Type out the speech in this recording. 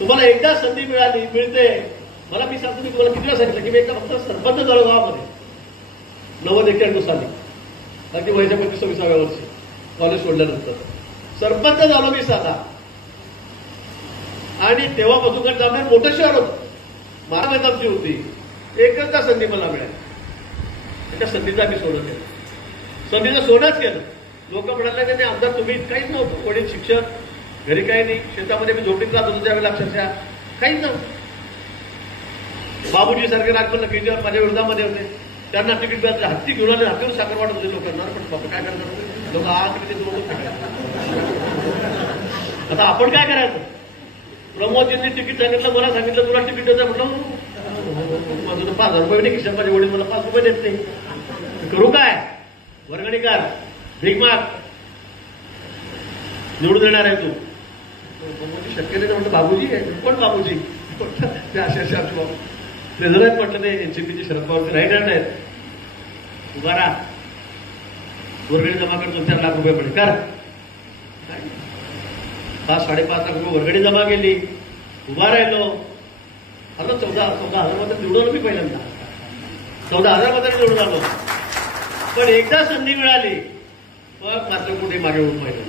तुम्हाला एकदा संधी मिळते. मला मी सांगतो की तुम्हाला किती वेळा सांगितलं की मी एकदा फक्त सरपंच झालो गावामध्ये 91 साली, अगदी वयाच्या 25-26व्या वर्षी कॉलेज सोडल्यानंतर सरपंच झालो मी साधा. आणि तेव्हापासून कारण जामनेर मोठं शहर होतं, महाराज होती. एकचदा संधी मला मिळाली, त्या संधीचा आम्ही सोडत केलं, संधीचं सोडच केलं. लोक म्हणाले नाही आमदार तुम्ही काहीच नव्हतं, वडील शिक्षक, घरी काही नाही, शेतामध्ये मी झोपडीत राहत होतो त्यावेळेला अक्षरशः काहीच नव्हतं. बाबूजी सारखे राजपन्न केजरीवाल माझ्या विरोधामध्ये होते, त्यांना तिकीट मिळालं, हत्ती घेऊन आले, हत्तीवर साखर वाटत होते लोकांना. पण बाबा काय करणार, लोक आता आपण काय करायचं. प्रमोदजींनी तिकीट सांगितलं, मला सांगितलं तुला तिकीट द्यायचं, म्हटलं माझं 5,000 रुपये नाही खिशात, माझे वडील मला 5 रुपये देत नाही, करू काय, वर्गणी कर, भीक माग, निवडून देणार आहे तू. प्रमोदजी शक्य नाही म्हटलं बाबूजी आहे. कोण बाबूजी, ते अशा ट्रेझर आहेत म्हटलं, ते एनसीपीचे शरद पवार राईट हँड आहेत. उभा राहा, वर्गणी जमा कर, 2-4 लाख रुपये पडे कर. 5-5.5 लाख रुपये वर्गणी जमा केली, उभा राहिलो, आलो 14,000 मध्ये निवडून आलो मी पहिल्यांदा, 14,000 मध्ये निवडून आलो. पण एकदा संधी मिळाली मग मात्र कुठे मागे उभं पाहिलं.